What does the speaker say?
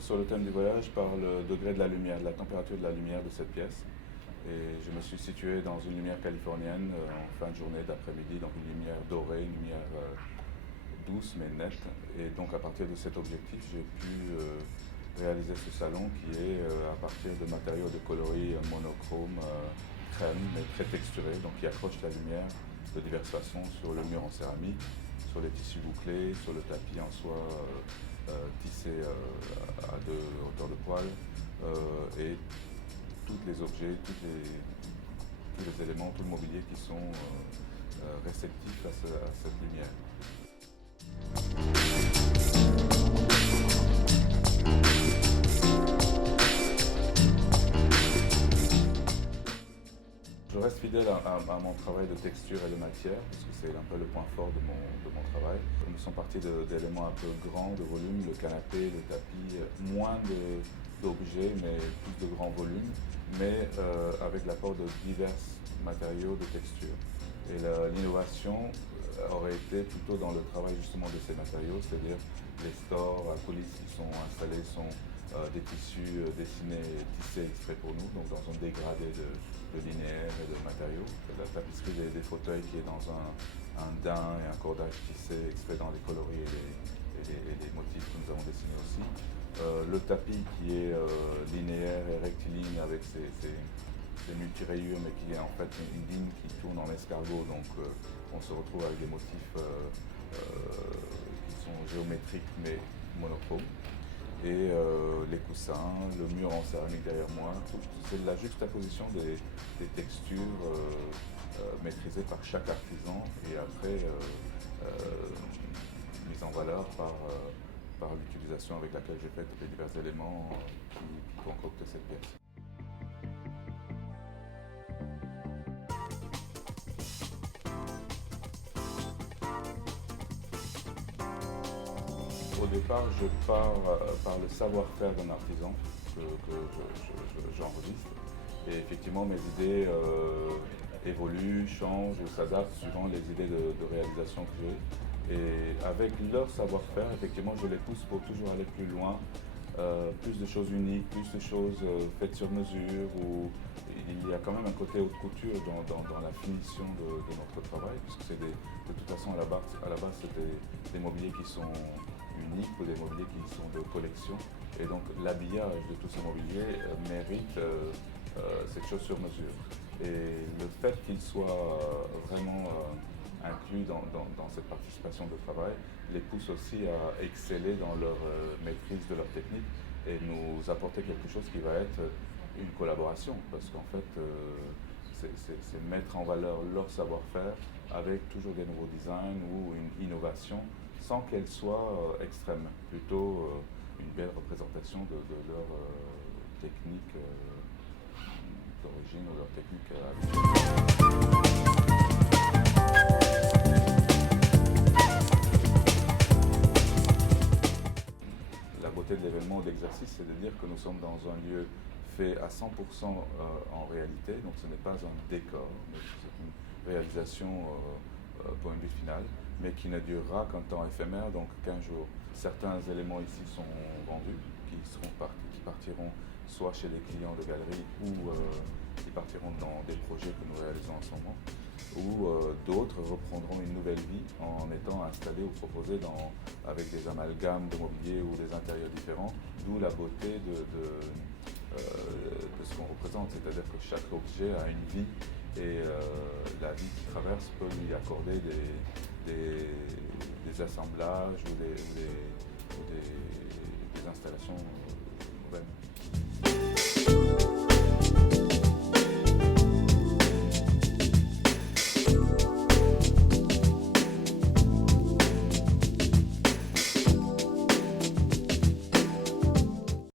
sur le thème du voyage par le degré de la lumière, de la température de la lumière de cette pièce. Et je me suis situé dans une lumière californienne en fin de journée d'après-midi, donc une lumière dorée, une lumière douce mais nette. Et donc à partir de cet objectif, j'ai pu réaliser ce salon qui est à partir de matériaux de coloris monochrome crème mais très texturés, donc qui accrochent la lumière de diverses façons sur le mur en céramique, sur les tissus bouclés, sur le tapis en soie tissé à 2 hauteurs de poil et tous les objets, tous les éléments, tout le mobilier qui sont réceptifs à cette lumière. Je reste fidèle à mon travail de texture et de matière, parce que c'est un peu le point fort de mon travail. Nous sommes partis d'éléments un peu grands, de volume, le canapé, le tapis, moins d'objets, mais plus de grands volumes, mais avec l'apport de divers matériaux de texture. Et l'innovation aurait été plutôt dans le travail justement de ces matériaux, c'est-à-dire les stores à coulisses qui sont installés sont des tissus dessinés et tissés exprès pour nous, donc dans un dégradé de linéaire et de matériaux. La tapisserie des fauteuils qui est dans un daim et un cordage tissé exprès dans les coloris et les motifs que nous avons dessinés aussi. Le tapis qui est linéaire et rectiligne avec ses multirayures, mais qui est en fait une ligne qui tourne en escargot, donc on se retrouve avec des motifs qui sont géométriques mais monochromes. Et les coussins, le mur en céramique derrière moi, c'est la juxtaposition des textures maîtrisées par chaque artisan et après mise en valeur par l'utilisation avec laquelle j'ai fait les divers éléments qui concoctent cette pièce. Au départ, je pars par le savoir-faire d'un artisan que j'enregistre. Et effectivement, mes idées évoluent, changent ou s'adaptent suivant les idées de réalisation que j'ai. Et avec leur savoir-faire, effectivement, je les pousse pour toujours aller plus loin, plus de choses uniques, plus de choses faites sur mesure, où il y a quand même un côté haute couture dans la finition de notre travail, puisque c'est de toute façon à la base c'est des mobiliers qui sont uniques ou des mobiliers qui sont de collection. Et donc l'habillage de tout ce mobilier mérite cette chose sur mesure. Et le fait qu'il soit vraiment inclus dans cette participation de travail les pousse aussi à exceller dans leur maîtrise de leur technique et nous apporter quelque chose qui va être une collaboration, parce qu'en fait c'est mettre en valeur leur savoir-faire avec toujours des nouveaux designs ou une innovation sans qu'elle soit extrême, plutôt une belle représentation de leur technique d'origine ou leur technique habituelle. La beauté de l'événement ou de l'exercice, c'est de dire que nous sommes dans un lieu fait à 100% en réalité, donc ce n'est pas un décor, mais c'est une réalisation point de vue final, mais qui ne durera qu'un temps éphémère, donc 15 jours. Certains éléments ici sont vendus, qui partiront soit chez les clients de galeries ou qui partiront dans des projets que nous réalisons en ce moment, ou d'autres reprendront une nouvelle vie en étant installés ou proposés avec des amalgames de mobilier ou des intérieurs différents, d'où la beauté de ce qu'on représente, c'est-à-dire que chaque objet a une vie et la vie qui traverse peut lui accorder des assemblages ou des installations